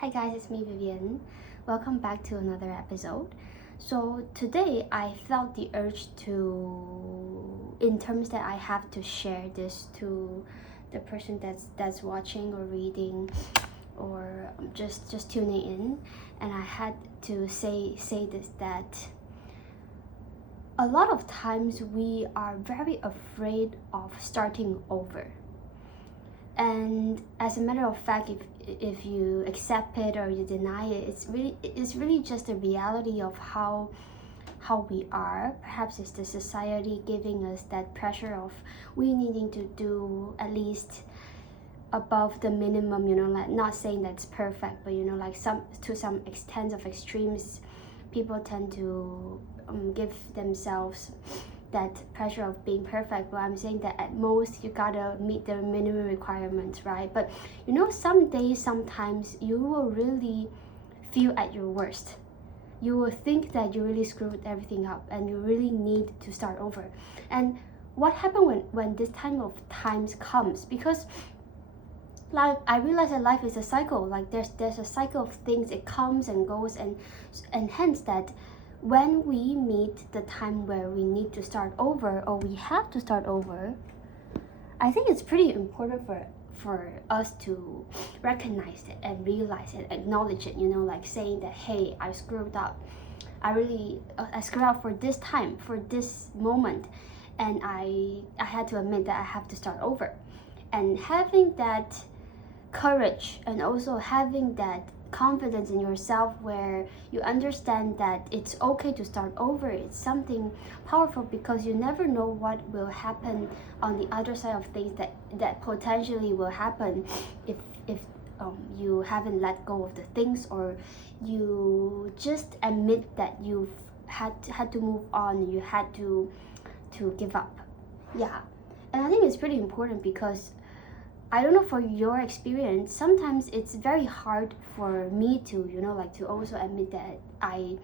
Hi guys, it's me Vivian. Welcome back to another episode. So today I felt the urge to, in terms that I have to share this to the person that's watching or reading or just tuning in, and I had to say this, that a lot of times we are very afraid of starting over. And as a matter of fact, if you accept it or you deny it, it's really just a reality of how we are. Perhaps it's the society giving us that pressure of we needing to do at least above the minimum, like not saying that's perfect, but like some extent of extremes, people tend to give themselves that pressure of being perfect. But I'm saying that at most you gotta meet the minimum requirements, right? But some days, sometimes you will really feel at your worst. You will think that you really screwed everything up and you really need to start over. And what happens when this time of times comes? Because like I realize that life is a cycle. Like there's a cycle of things. It comes and goes, and hence that when we meet the time where we need to start over or we have to start over, I think it's pretty important for us to recognize it and realize it, acknowledge it, like saying that, hey, I screwed up. I screwed up for this time, for this moment, and I had to admit that I have to start over. And having that courage and also having that confidence in yourself where you understand that it's okay to start over, it's something powerful, because you never know what will happen on the other side of things that potentially will happen if you haven't let go of the things, or you just admit that you've had to move on, you had to give up. Yeah. And I think it's pretty important, because I don't know for your experience, sometimes it's very hard for me to, to also admit that I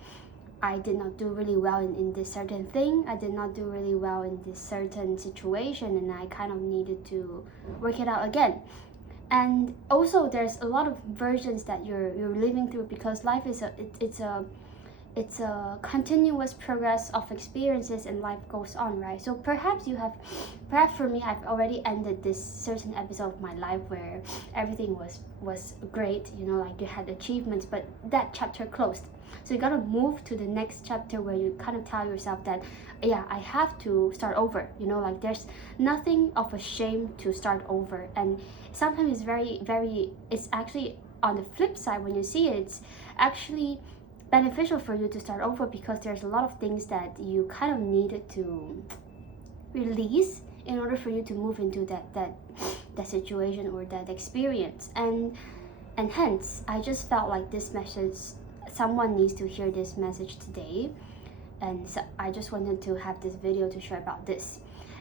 did not do really well in this certain thing. I did not do really well in this certain situation, and I kind of needed to work it out again. And also there's a lot of versions that you're living through, because life is it's a continuous progress of experiences, and life goes on, right? So perhaps for me, I've already ended this certain episode of my life where everything was great, like you had achievements, but that chapter closed. So you gotta move to the next chapter where you kind of tell yourself that, yeah, I have to start over, like there's nothing of a shame to start over. And sometimes it's it's actually on the flip side, when you see it, it's actually beneficial for you to start over, because there's a lot of things that you kind of needed to release in order for you to move into that situation or that experience. And hence I just felt like this message, someone needs to hear this message today, and so I just wanted to have this video to share about this.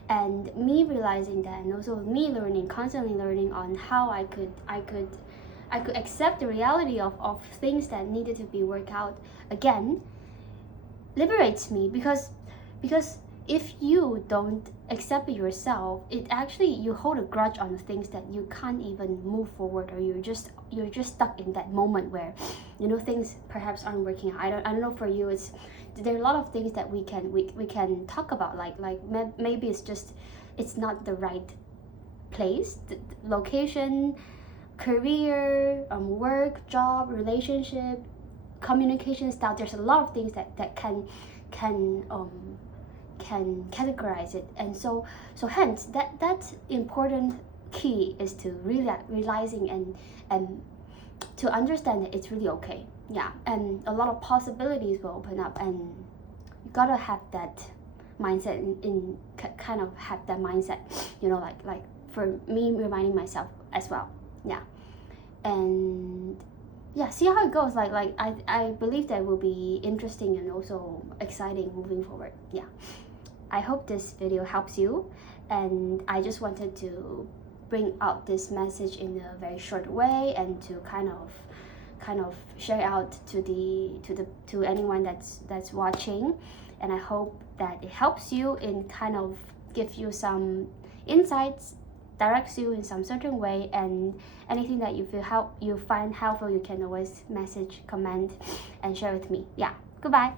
And me realizing that, and also me constantly learning on how I could accept the reality of things that needed to be worked out again, liberates me, because if you don't accept it yourself, it actually, you hold a grudge on the things that you can't even move forward, or you're just stuck in that moment where things perhaps aren't working out. I don't know for you, there are a lot of things that we can talk about, like maybe it's not the right place, the location, career, work, job, relationship, communication style. There's a lot of things that can categorize it. And so hence that's important key is to realizing and to understand that it's really okay. Yeah. And a lot of possibilities will open up, and you gotta have that mindset in kind of have that mindset, like for me, reminding myself as well. Yeah. And yeah, see how it goes. Like I believe that will be interesting and also exciting moving forward. Yeah, I hope this video helps you, and I just wanted to bring out this message in a very short way, and to kind of share out to anyone that's watching. And I hope that it helps you in kind of give you some insights directs you in some certain way, and anything that you find helpful, you can always message, comment, and share with me. Yeah, goodbye.